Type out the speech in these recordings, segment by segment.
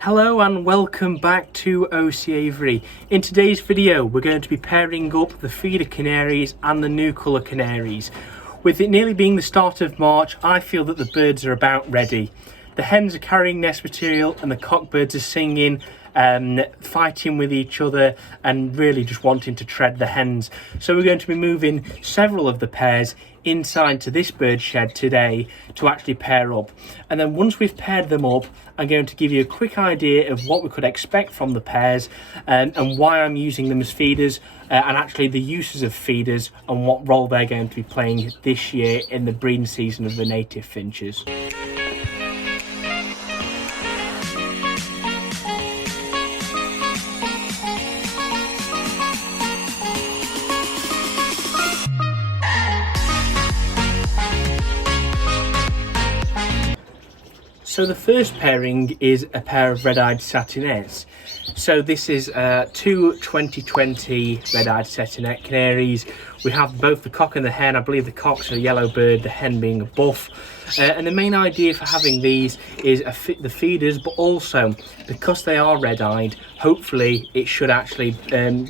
Hello and welcome back to OC Avery. In today's video we're going to be pairing up the feeder canaries and the new colour canaries. With it nearly being the start of March, I feel that the birds are about ready. The hens are carrying nest material and the cockbirds are singing, fighting with each other and really just wanting to tread the hens. So we're going to be moving several of the pairs inside to this bird shed today to actually pair up, and then once we've paired them up, I'm going to give you a quick idea of what we could expect from the pairs and why I'm using them as feeders, and actually the uses of feeders and what role they're going to be playing this year in the breeding season of the native finches. So the first pairing is a pair of red-eyed satinets. So this is two 2020 red-eyed satinet canaries. We have both the cock and the hen. I believe the cock's a yellow bird, the hen being a buff. And the main idea for having these is the feeders, but also because they are red-eyed, hopefully it should actually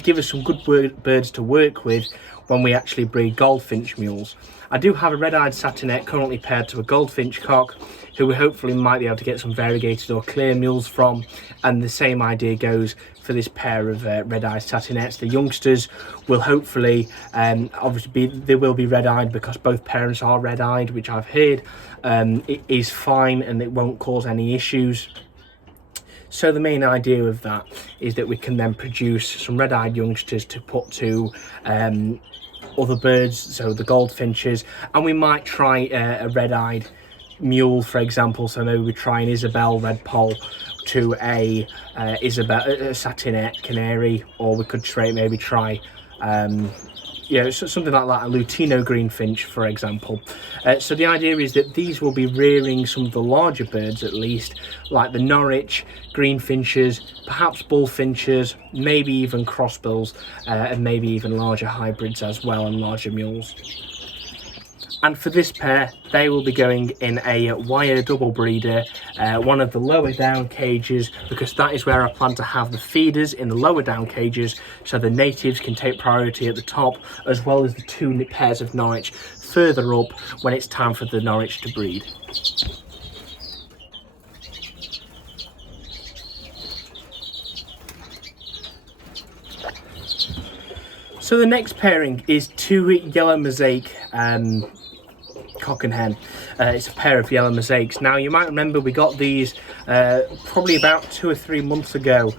give us some good birds to work with when we actually breed goldfinch mules. I do have a red-eyed satinet currently paired to a goldfinch cock, who we hopefully might be able to get some variegated or clear mules from, and the same idea goes for this pair of red-eyed satinets. The youngsters will hopefully obviously they will be red-eyed because both parents are red-eyed, which I've heard it is fine and it won't cause any issues. So the main idea of that is that we can then produce some red-eyed youngsters to put to other birds, so the goldfinches, and we might try a red-eyed mule, for example. So maybe we try an Isabel red poll to a satinet canary, or we could maybe try something like that, a Lutino greenfinch, for example. So the idea is that these will be rearing some of the larger birds, at least, like the Norwich greenfinches, perhaps bullfinches, maybe even crossbills, and maybe even larger hybrids as well, and larger mules. And for this pair, they will be going in a wire double breeder, one of the lower down cages, because that is where I plan to have the feeders, in the lower down cages, so the natives can take priority at the top, as well as the two pairs of Norwich further up when it's time for the Norwich to breed. So the next pairing is two yellow mosaic cock and hen. It's a pair of yellow mosaics. Now you might remember we got these probably about 2 or 3 months ago,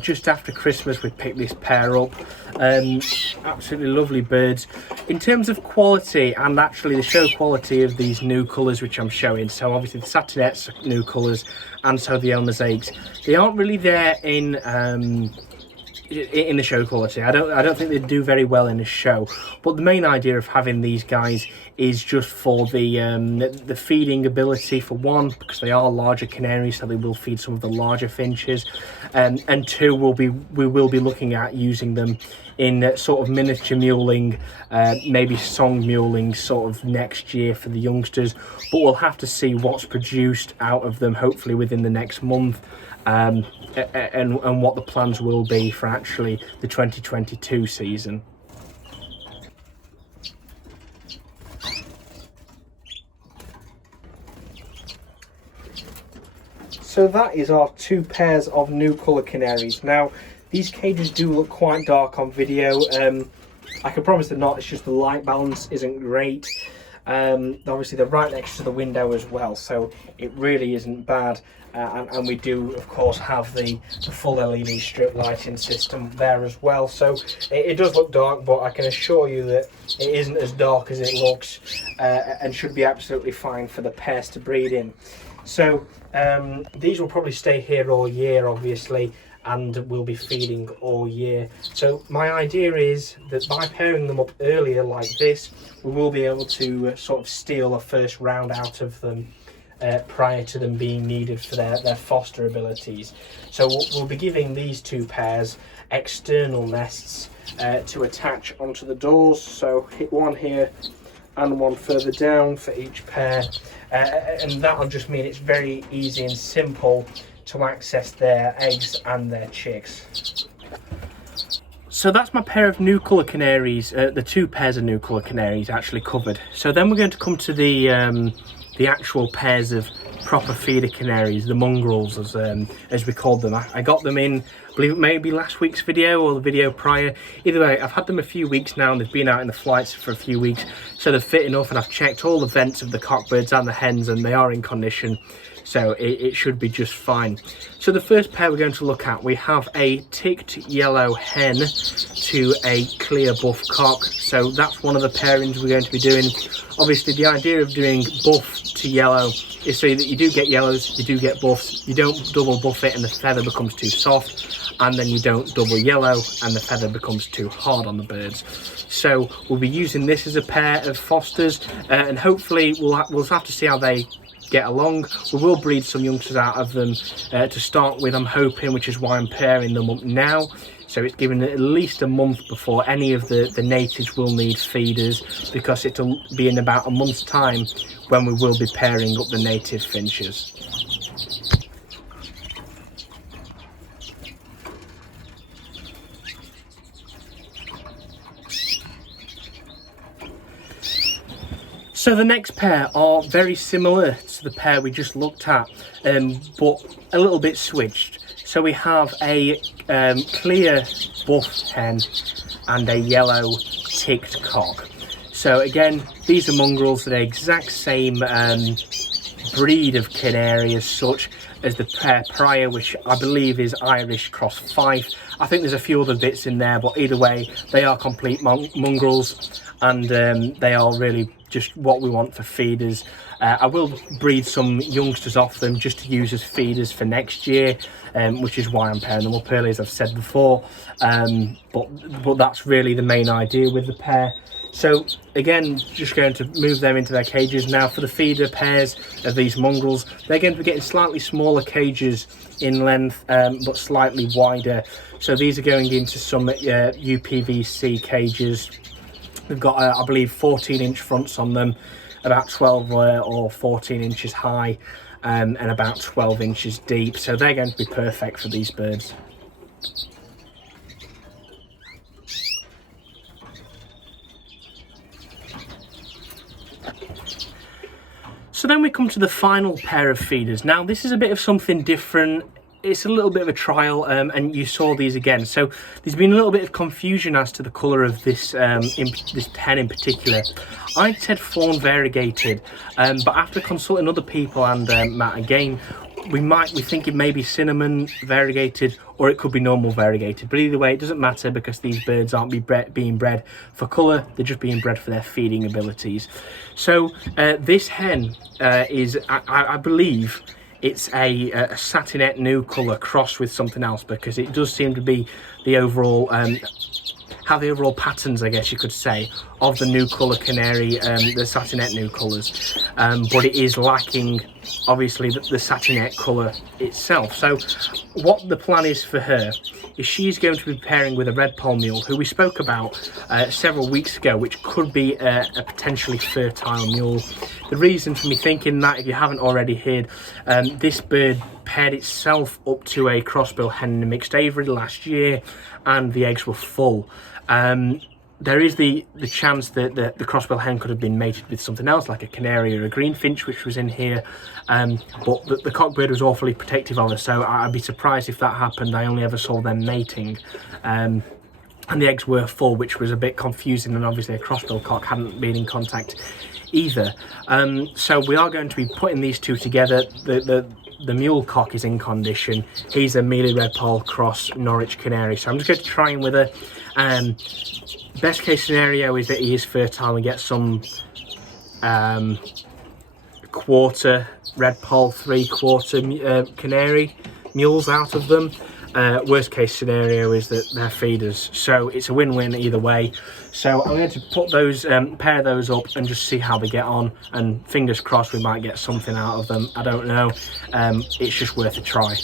just after Christmas. We picked this pair up. Absolutely lovely birds in terms of quality, and actually the show quality of these new colours which I'm showing. So obviously the satinets are new colours, and so the yellow mosaics. They aren't really there in the show quality. I don't think they do very well in a show, but the main idea of having these guys is just for the feeding ability, for one, because they are larger canaries, so they will feed some of the larger finches, and two, we will be looking at using them in sort of miniature muling, maybe song muling sort of next year for the youngsters, but we'll have to see what's produced out of them, hopefully within the next month. And what the plans will be for actually the 2022 season. So that is our two pairs of new colour canaries. Now these cages do look quite dark on video. I can promise they're not, it's just the light balance isn't great. Obviously they're right next to the window as well, so it really isn't bad, and we do of course have the full LED strip lighting system there as well, so it does look dark, but I can assure you that it isn't as dark as it looks, and should be absolutely fine for the pairs to breed in. So these will probably stay here all year, obviously, and will be feeding all year. So my idea is that by pairing them up earlier like this, we will be able to sort of steal a first round out of them prior to them being needed for their foster abilities. So we'll be giving these two pairs external nests to attach onto the doors, so hit one here and one further down for each pair, and that'll just mean it's very easy and simple to access their eggs and their chicks. So that's my pair of new colour canaries, the two pairs of new colour canaries actually covered. So then we're going to come to the actual pairs of proper feeder canaries, the mongrels as we called them. I got them in, I believe it may be last week's video or the video prior. Either way, I've had them a few weeks now and they've been out in the flights for a few weeks, so they're fit enough, and I've checked all the vents of the cockbirds and the hens and they are in condition, so it should be just fine. So the first pair we're going to look at, we have a ticked yellow hen to a clear buff cock. So that's one of the pairings we're going to be doing. Obviously the idea of doing buff to yellow is so that you do get yellows, you do get buffs, you don't double buff it and the feather becomes too soft, and then you don't double yellow and the feather becomes too hard on the birds. So we'll be using this as a pair of fosters, and hopefully we'll have to see how they get along. We will breed some youngsters out of them to start with, I'm hoping, which is why I'm pairing them up now. So it's given at least a month before any of the natives will need feeders, because it'll be in about a month's time when we will be pairing up the native finches. So the next pair are very similar to the pair we just looked at, but a little bit switched. So we have a clear buff hen and a yellow ticked cock. So again, these are mongrels, they're the exact same breed of canary as such as the pair prior, which I believe is Irish cross Fife. I think there's a few other bits in there, but either way, they are complete mongrels, and they are really just what we want for feeders. I will breed some youngsters off them just to use as feeders for next year, which is why I'm pairing them up early, as I've said before. But that's really the main idea with the pair. So again, just going to move them into their cages. Now for the feeder pairs of these mongrels, they're going to be getting slightly smaller cages in length, but slightly wider. So these are going into some UPVC cages. They've got, I believe, 14-inch fronts on them, about 12 or 14 inches high, and about 12 inches deep. So they're going to be perfect for these birds. So then we come to the final pair of feeders. Now this is a bit of something different. It's a little bit of a trial, and you saw these again. So there's been a little bit of confusion as to the colour of this this hen in particular. I said fawn variegated, but after consulting other people and Matt again, we think it may be cinnamon variegated, or it could be normal variegated. But either way, it doesn't matter, because these birds aren't being bred for colour, they're just being bred for their feeding abilities. So this hen is, I believe, it's a satinette new colour crossed with something else, because it does seem to be the overall have the overall patterns, I guess you could say, of the new colour canary, the satinette new colours, but it is lacking, obviously, the satinette colour itself. So what the plan is for her is she's going to be pairing with a red poll mule, who we spoke about several weeks ago, which could be a potentially fertile mule. The reason for me thinking that, if you haven't already heard, this bird paired itself up to a crossbill hen in a mixed aviary last year, and the eggs were full. There is the chance that the crossbill hen could have been mated with something else, like a canary or a greenfinch, which was in here, but the cockbird was awfully protective of her, so I'd be surprised if that happened. I only ever saw them mating, and the eggs were full, which was a bit confusing, and obviously a crossbill cock hadn't been in contact either. So we are going to be putting these two together. The mule cock is in condition. He's a Mealy Red Poll cross Norwich Canary. So I'm just going to try him with a best case scenario is that he is fertile and get some quarter Red Poll, 3/4 canary mules out of them. Worst case scenario is that they're feeders, so it's a win-win either way. So I'm going to put those, pair those up and just see how they get on, and fingers crossed we might get something out of them. I don't know, it's just worth a try.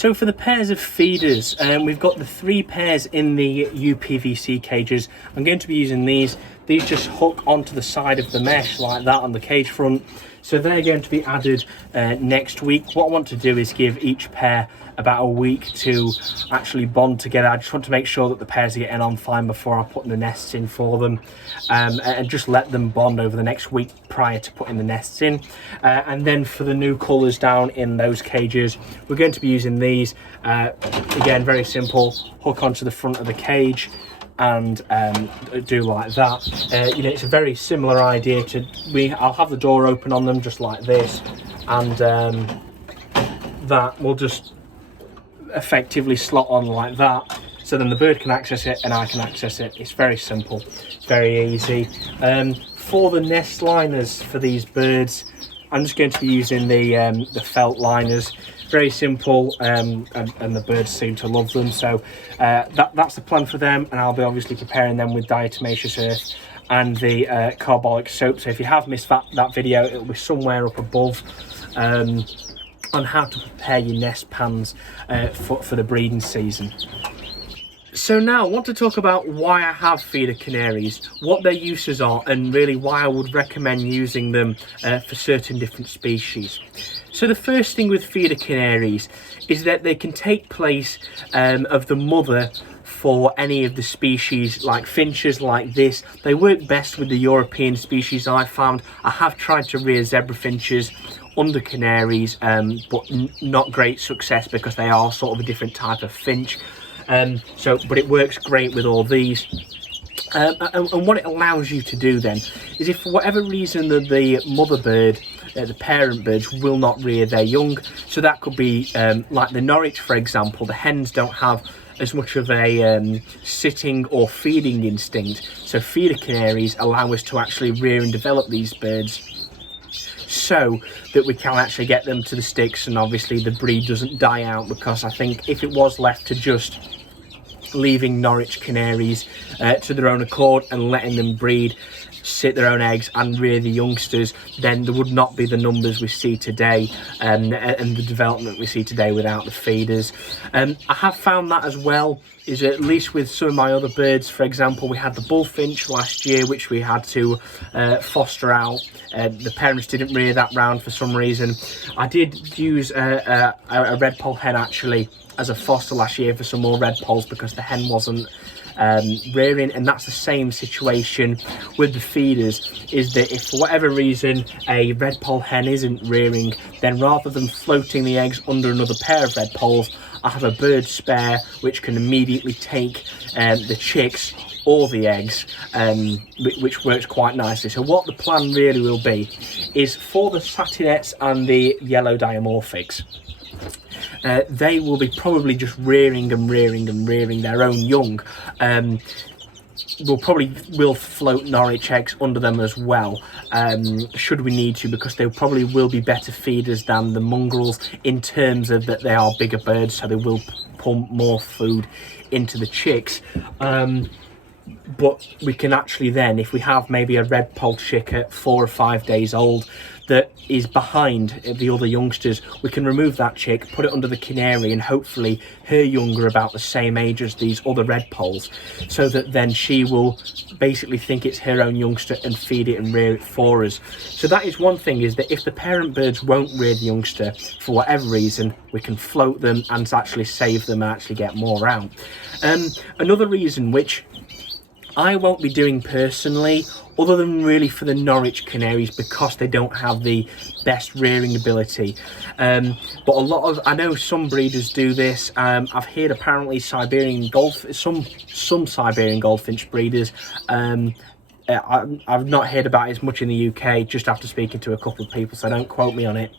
So for the pairs of feeders, we've got the 3 pairs in the UPVC cages. I'm going to be using these. These just hook onto the side of the mesh like that on the cage front. So they're going to be added next week. What I want to do is give each pair about a week to actually bond together. I just want to make sure that the pairs are getting on fine before I put the nests in for them, and just let them bond over the next week prior to putting the nests in. And then for the new colours down in those cages, we're going to be using these. Again, very simple, hook onto the front of the cage and do like that. You know, it's a very similar idea to I'll have the door open on them just like this, and that will just effectively slot on like that, so then the bird can access it and I can access it. It's very simple, very easy. For the nest liners for these birds, I'm just going to be using the felt liners. Very simple, and the birds seem to love them, so that's the plan for them. And I'll be obviously preparing them with diatomaceous earth and the carbolic soap. So if you have missed that video, it'll be somewhere up above, on how to prepare your nest pans for the breeding season. So now I want to talk about why I have feeder canaries, what their uses are, and really why I would recommend using them for certain different species. So the first thing with feeder canaries is that they can take place of the mother for any of the species, like finches like this. They work best with the European species, I found. I have tried to rear zebra finches under canaries, but not great success because they are sort of a different type of finch. But it works great with all these. And what it allows you to do then is, if for whatever reason the mother bird, the parent birds will not rear their young, so that could be like the Norwich, for example. The hens don't have as much of a sitting or feeding instinct, so feeder canaries allow us to actually rear and develop these birds so that we can actually get them to the sticks, and obviously the breed doesn't die out. Because I think if it was left to just leaving Norwich canaries to their own accord and letting them breed, sit their own eggs and rear the youngsters, then there would not be the numbers we see today, and the development we see today without the feeders. I have found that as well, is at least with some of my other birds. For example, we had the bullfinch last year, which we had to foster out. The parents didn't rear that round for some reason. I did use a red poll hen actually as a foster last year for some more red polls because the hen wasn't rearing, and that's the same situation with the feeders, is that if for whatever reason a red poll hen isn't rearing, then rather than floating the eggs under another pair of red polls, I have a bird spare which can immediately take the chicks or the eggs, which works quite nicely. So what the plan really will be is for the satinets and the yellow diamorphics, they will be probably just rearing and rearing and rearing their own young. We'll float Norwich eggs under them as well, should we need to, because they probably will be better feeders than the mongrels in terms of that they are bigger birds, so they will pump more food into the chicks. But we can actually then, if we have maybe a red poll chick at 4 or 5 days old that is behind the other youngsters, we can remove that chick, put it under the canary, and hopefully her young are about the same age as these other red polls, so that then she will basically think it's her own youngster and feed it and rear it for us. So that is one thing, is that if the parent birds won't rear the youngster for whatever reason, we can float them and actually save them and actually get more out. Another reason, which I won't be doing personally, other than really for the Norwich canaries, because they don't have the best rearing ability. But I know some breeders do this. I've heard apparently some Siberian goldfinch breeders. I've not heard about it as much in the UK, just after speaking to a couple of people, so don't quote me on it.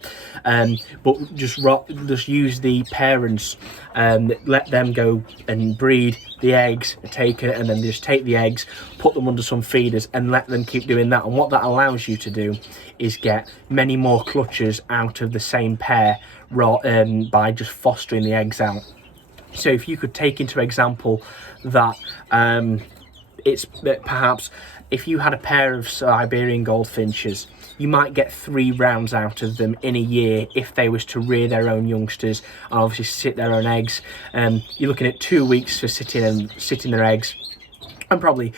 But just use the parents, let them go and breed the eggs, take it, and then just take the eggs, put them under some feeders and let them keep doing that. And what that allows you to do is get many more clutches out of the same pair by just fostering the eggs out. So if you could take into example that it's perhaps if you had a pair of Siberian goldfinches, you might get 3 rounds out of them in a year if they was to rear their own youngsters and obviously sit their own eggs. You're looking at 2 weeks for sitting their eggs, and probably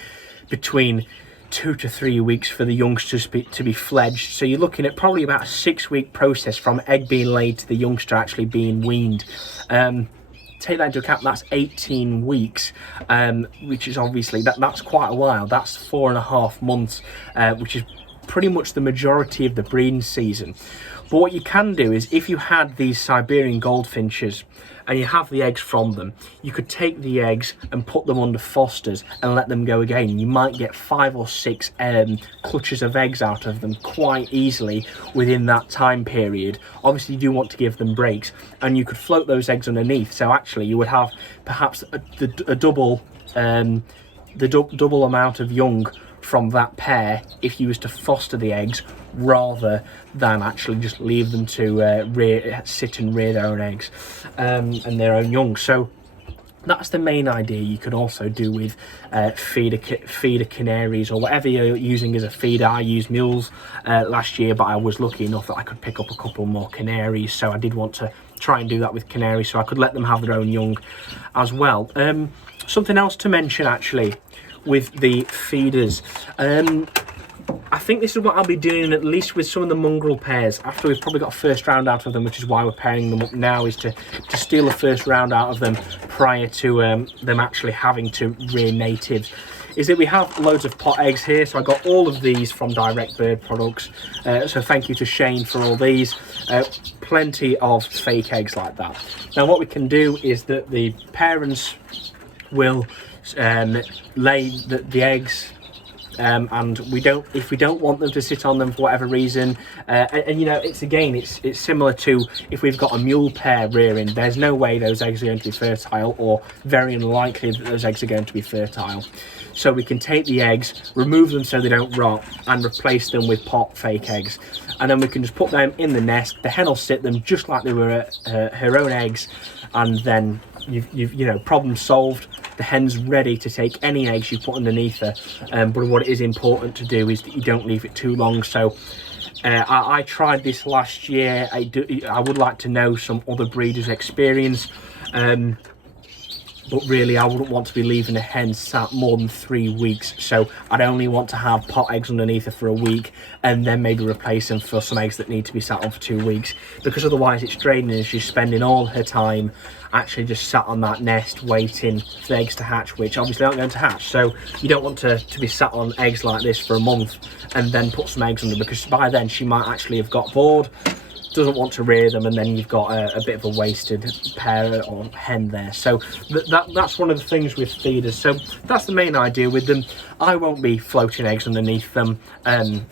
between 2 to 3 weeks for the youngsters to be fledged. So you're looking at probably about a 6-week process from egg being laid to the youngster actually being weaned. Take that into account, that's 18 weeks, which is obviously, that's quite a while. That's 4.5 months, which is pretty much the majority of the breeding season. But what you can do is, if you had these Siberian goldfinches and you have the eggs from them, you could take the eggs and put them under fosters and let them go again. You might get 5 or 6 clutches of eggs out of them quite easily within that time period. Obviously you do want to give them breaks, and you could float those eggs underneath, so actually you would have perhaps a double double amount of young from that pair if you was to foster the eggs, rather than actually just leave them to sit and rear their own eggs and their own young. So that's the main idea. You can also do with feeder canaries, or whatever you're using as a feeder. I used mules last year, but I was lucky enough that I could pick up a couple more canaries, so I did want to try and do that with canaries so I could let them have their own young as well. Something else to mention actually with the feeders, I think this is what I'll be doing, at least with some of the mongrel pairs, after we've probably got a first round out of them, which is why we're pairing them up now, is to steal a first round out of them prior to them actually having to rear natives. Is that we have loads of pot eggs here, so I got all of these from Direct Bird Products, so thank you to Shane for all these. Plenty of fake eggs like that. Now what we can do is that the parents will lay the eggs, and if we don't want them to sit on them for whatever reason, and you know, it's similar to if we've got a mule pair rearing, there's no way those eggs are going to be fertile, or very unlikely that those eggs are going to be fertile. So we can take the eggs, remove them so they don't rot, and replace them with pot fake eggs, and then we can just put them in the nest. The hen will sit them just like they were her own eggs, and then you know, problem solved. The hen's ready to take any eggs you put underneath her, but what it is important to do is that you don't leave it too long. So I tried this last year. I would like to know some other breeders' experience, but really I wouldn't want to be leaving a hen sat more than 3 weeks. So I'd only want to have pot eggs underneath her for a week, and then maybe replace them for some eggs that need to be sat on for 2 weeks, because otherwise it's draining, and she's spending all her time actually just sat on that nest waiting for the eggs to hatch, which obviously aren't going to hatch. So you don't want to be sat on eggs like this for a month and then put some eggs under, because by then she might actually have got bored, doesn't want to rear them, and then you've got a bit of a wasted pair or hen there. So that's one of the things with feeders. So that's the main idea with them. I won't be floating eggs underneath them and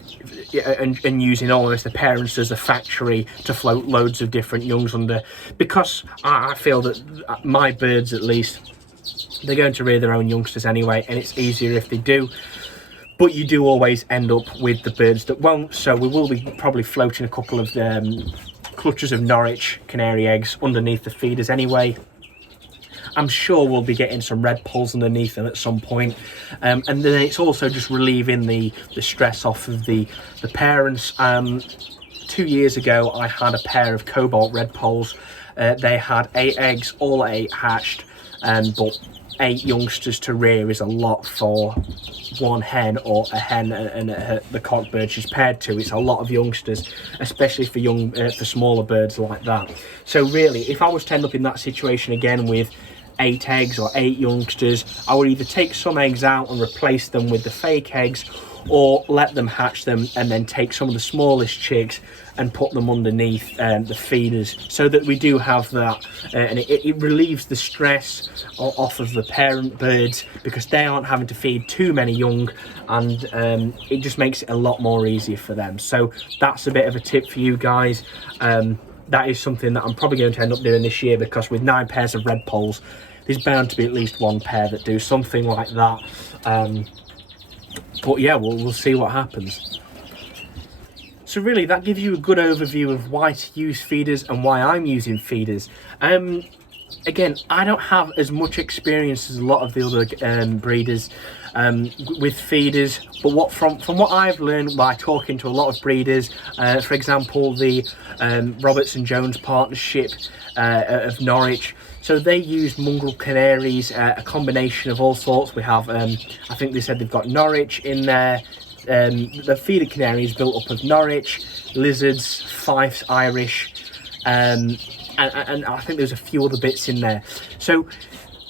using almost the parents as a factory to float loads of different youngs under, because I feel that my birds, at least, they're going to rear their own youngsters anyway, and it's easier if they do. But you do always end up with the birds that won't, so we will be probably floating a couple of clutches of Norwich canary eggs underneath the feeders anyway. I'm sure we'll be getting some red pulls underneath them at some point, and then it's also just relieving the stress off of the parents. 2 years ago I had a pair of cobalt red poles. They had 8 eggs, all 8 hatched, but 8 youngsters to rear is a lot for one hen, or a hen and the cock bird she's paired to. It's a lot of youngsters, especially for smaller birds like that. So really, if I was to end up in that situation again with 8 eggs or 8 youngsters, I would either take some eggs out and replace them with the fake eggs, or let them hatch them and then take some of the smallest chicks and put them underneath the feeders, so that we do have that, and it relieves the stress off of the parent birds, because they aren't having to feed too many young, and it just makes it a lot more easier for them. So that's a bit of a tip for you guys. That is something that I'm probably going to end up doing this year, because with 9 pairs of red poles, there's bound to be at least one pair that do something like that. But yeah, we'll see what happens. So really, that gives you a good overview of why to use feeders and why I'm using feeders. again, I don't have as much experience as a lot of the other breeders with feeders, but from what I've learned by talking to a lot of breeders, for example, the Roberts and Jones partnership of Norwich, so they use mongrel canaries, a combination of all sorts. We have, I think they said they've got Norwich in there. The feeder canary is built up of Norwich, lizards, Fifes, Irish, and I think there's a few other bits in there. So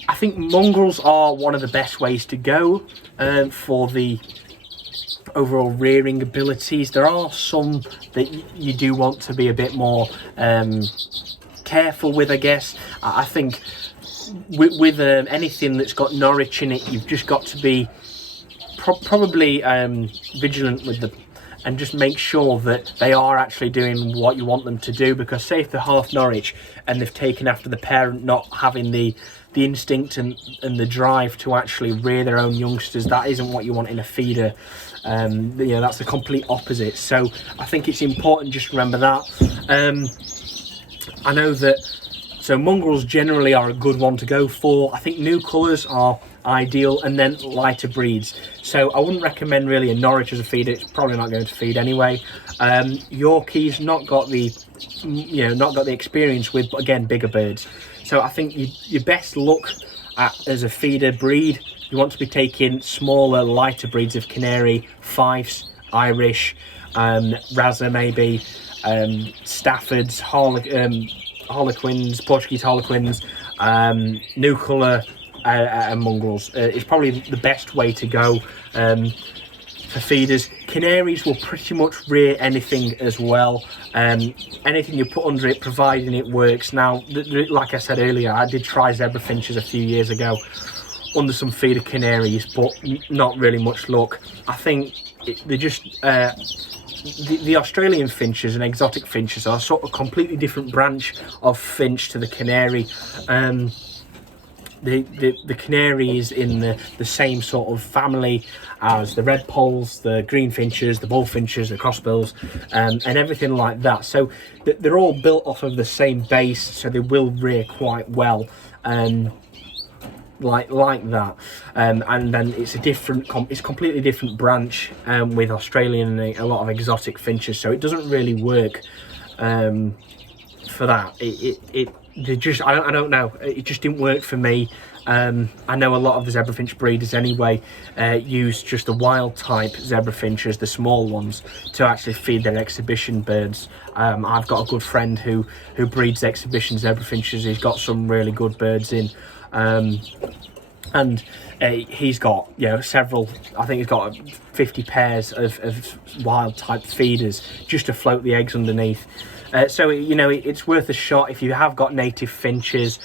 I think mongrels are one of the best ways to go for the overall rearing abilities. There are some that you do want to be a bit more careful with, I guess. I think with anything that's got Norwich in it, you've just got to be probably vigilant with them and just make sure that they are actually doing what you want them to do, because say if they're half Norwich and they've taken after the parent not having the instinct and the drive to actually rear their own youngsters, that isn't what you want in a feeder. You know, that's the complete opposite. So I think it's important just remember that. I know that, so mongrels generally are a good one to go for. I think new colours are ideal, and then lighter breeds. So I wouldn't recommend really a Norwich as a feeder. It's probably not going to feed anyway. Yorkies, not got the experience with, but again, bigger birds. So I think your best look at as a feeder breed, you want to be taking smaller, lighter breeds of canary, Fifes, Irish, Raza maybe, Staffords, Harlequins, Portuguese Harlequins, new colour, and mongrels is probably the best way to go for feeders. Canaries will pretty much rear anything as well. Anything you put under it, providing it works. Now, like I said earlier, I did try zebra finches a few years ago under some feeder canaries, but not really much luck. I think they just the Australian finches and exotic finches are sort of a completely different branch of finch to the canary. The canary is in the same sort of family as the red poles, the green finches, the bullfinches, the crossbills, and everything like that. So they're all built off of the same base, so they will rear quite well, like that. And then it's it's completely different branch with Australian and a lot of exotic finches. So it doesn't really work for that. I don't know. It just didn't work for me. I know a lot of the zebrafinch breeders anyway use just the wild type zebrafinches, the small ones, to actually feed their exhibition birds. I've got a good friend who breeds exhibition zebrafinches. He's got some really good birds in, and he's got several. I think he's got 50 pairs of wild type feeders just to float the eggs underneath. So it's worth a shot if you have got native finches,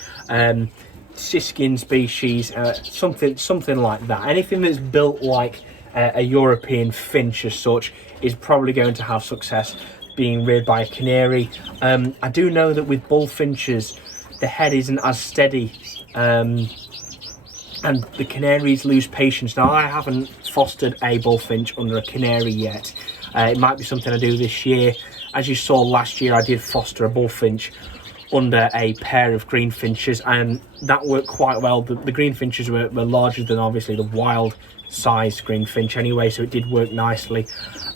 siskin species, something like that. Anything that's built like a European finch as such is probably going to have success being reared by a canary. I do know that with bullfinches, the head isn't as steady, and the canaries lose patience. Now, I haven't fostered a bullfinch under a canary yet. It might be something I do this year. As you saw last year, I did foster a bullfinch under a pair of greenfinches, and that worked quite well. The greenfinches were larger than obviously the wild sized greenfinch anyway, so it did work nicely.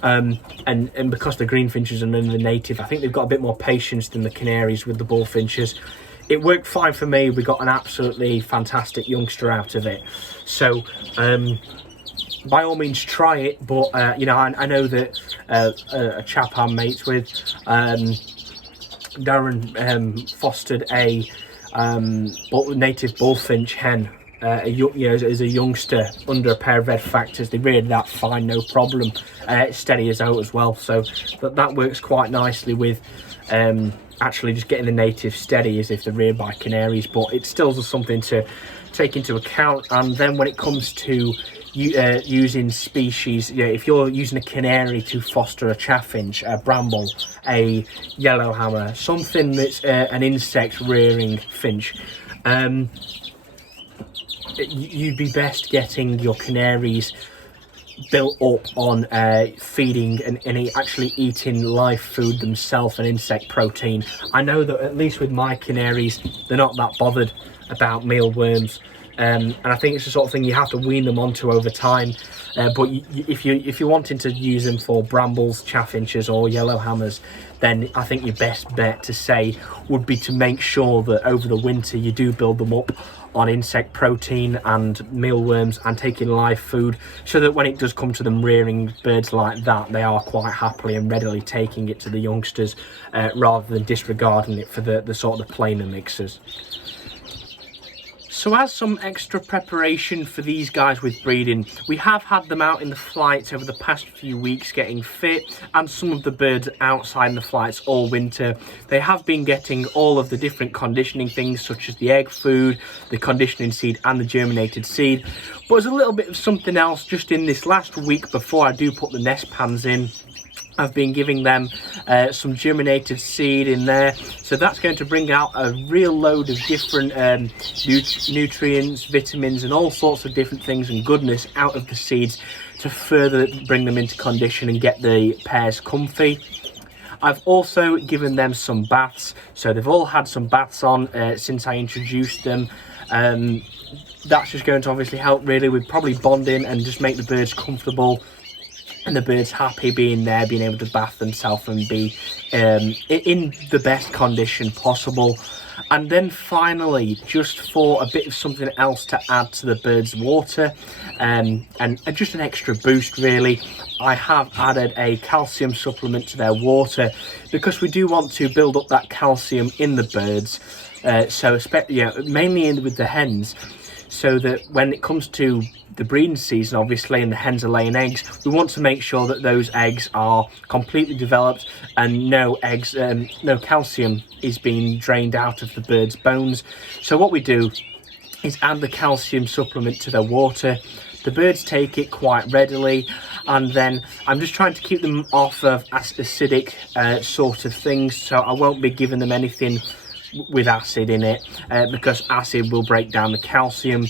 And because the greenfinches are the native, I think they've got a bit more patience than the canaries with the bullfinches. It worked fine for me. We got an absolutely fantastic youngster out of it. So by all means try it, but I know that a chap I'm mates with, Darren, fostered a native bullfinch hen as a youngster under a pair of red factors. They reared that fine, no problem. It's steady as out as well, so that works quite nicely with actually just getting the native steady as if they're reared by canaries. But it still is something to take into account. And then when it comes to using species, if you're using a canary to foster a chaffinch, a bramble, a yellowhammer, something that's an insect rearing finch, you'd be best getting your canaries built up on feeding and actually eating live food themselves and insect protein. I know that at least with my canaries, they're not that bothered about mealworms, and I think it's the sort of thing you have to wean them onto over time. But if you're wanting to use them for brambles, chaffinches or yellow hammers, then I think your best bet to say would be to make sure that over the winter you do build them up on insect protein and mealworms and taking live food, so that when it does come to them rearing birds like that, they are quite happily and readily taking it to the youngsters, rather than disregarding it for the sort of the plainer mixers. So as some extra preparation for these guys with breeding, we have had them out in the flights over the past few weeks getting fit, and some of the birds outside in the flights all winter. They have been getting all of the different conditioning things, such as the egg food, the conditioning seed and the germinated seed. But there's a little bit of something else just in this last week before I do put the nest pans in. I've been giving them some germinated seed in there, so that's going to bring out a real load of different nutrients, vitamins and all sorts of different things and goodness out of the seeds to further bring them into condition and get the pairs comfy. I've also given them some baths, so they've all had some baths on since I introduced them. That's just going to obviously help really with probably bonding and just make the birds comfortable and the birds happy being there, being able to bath themselves and be in the best condition possible. And then finally, just for a bit of something else to add to the birds' water, and just an extra boost really, I have added a calcium supplement to their water, because we do want to build up that calcium in the birds, mainly with the hens, so that when it comes to the breeding season obviously and the hens are laying eggs, we want to make sure that those eggs are completely developed and no calcium is being drained out of the bird's bones. So what we do is add the calcium supplement to their water. The birds take it quite readily, and then I'm just trying to keep them off of acidic sort of things, so I won't be giving them anything with acid in it, because acid will break down the calcium,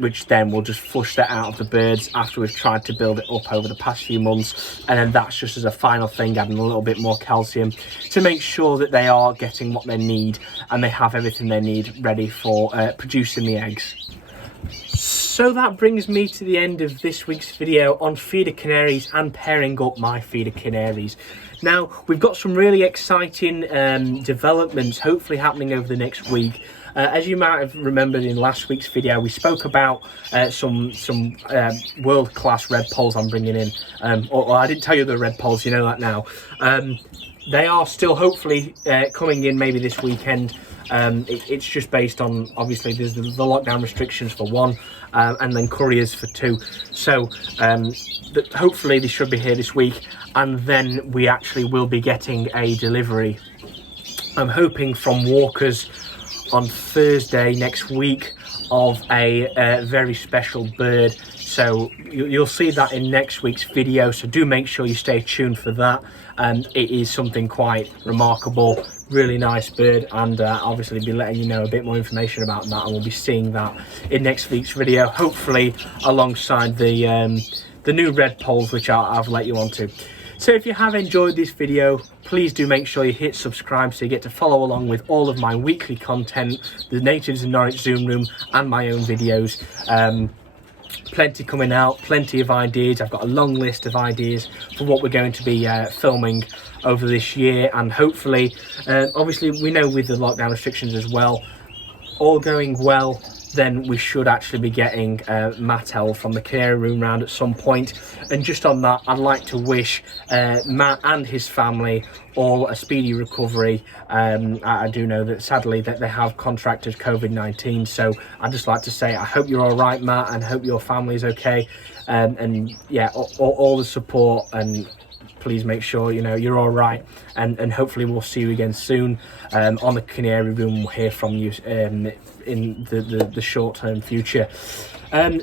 which then will just flush that out of the birds after we've tried to build it up over the past few months. And then that's just as a final thing, adding a little bit more calcium to make sure that they are getting what they need and they have everything they need ready for producing the eggs. So that brings me to the end of this week's video on feeder canaries and pairing up my feeder canaries. Now, we've got some really exciting developments hopefully happening over the next week. As you might have remembered in last week's video, we spoke about some world-class red poles I'm bringing in. Or I didn't tell you the red poles, you know that now. They are still hopefully coming in maybe this weekend. It's just based on, obviously, there's the lockdown restrictions for one, and then couriers for two. So hopefully they should be here this week, and then we actually will be getting a delivery. I'm hoping from Walkers on Thursday next week of a very special bird. So you'll see that in next week's video, so do make sure you stay tuned for that. It is something quite remarkable, really nice bird, and obviously be letting you know a bit more information about that, and we'll be seeing that in next week's video, hopefully alongside the new red poles, which I've let you on to. So if you have enjoyed this video, please do make sure you hit subscribe so you get to follow along with all of my weekly content, the Natives in Norwich Zoom Room and my own videos. Plenty coming out, plenty of ideas. I've got a long list of ideas for what we're going to be filming over this year, and hopefully, obviously we know with the lockdown restrictions as well, all going well, then we should actually be getting Mattel from the Canary Room round at some point. And just on that, I'd like to wish Matt and his family all a speedy recovery. I do know that sadly that they have contracted COVID-19, so I'd just like to say I hope you're all right, Matt, and hope your family is okay. And yeah, all the support, and please make sure you know you're all right, and hopefully we'll see you again soon on the Canary Room. We'll hear from you in the short-term future.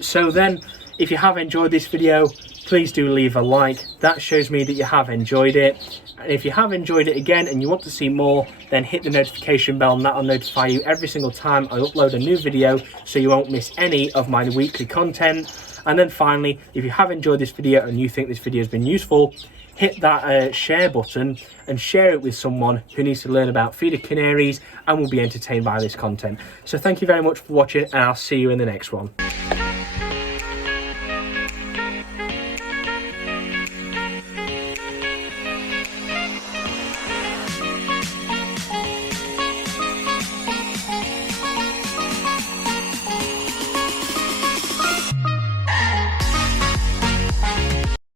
So then, if you have enjoyed this video, please do leave a like. That shows me that you have enjoyed it. And if you have enjoyed it again and you want to see more, then hit the notification bell, and that will notify you every single time I upload a new video, so you won't miss any of my weekly content. And then finally, if you have enjoyed this video and you think this video has been useful, hit that share button and share it with someone who needs to learn about feeder canaries and will be entertained by this content. So thank you very much for watching, and I'll see you in the next one.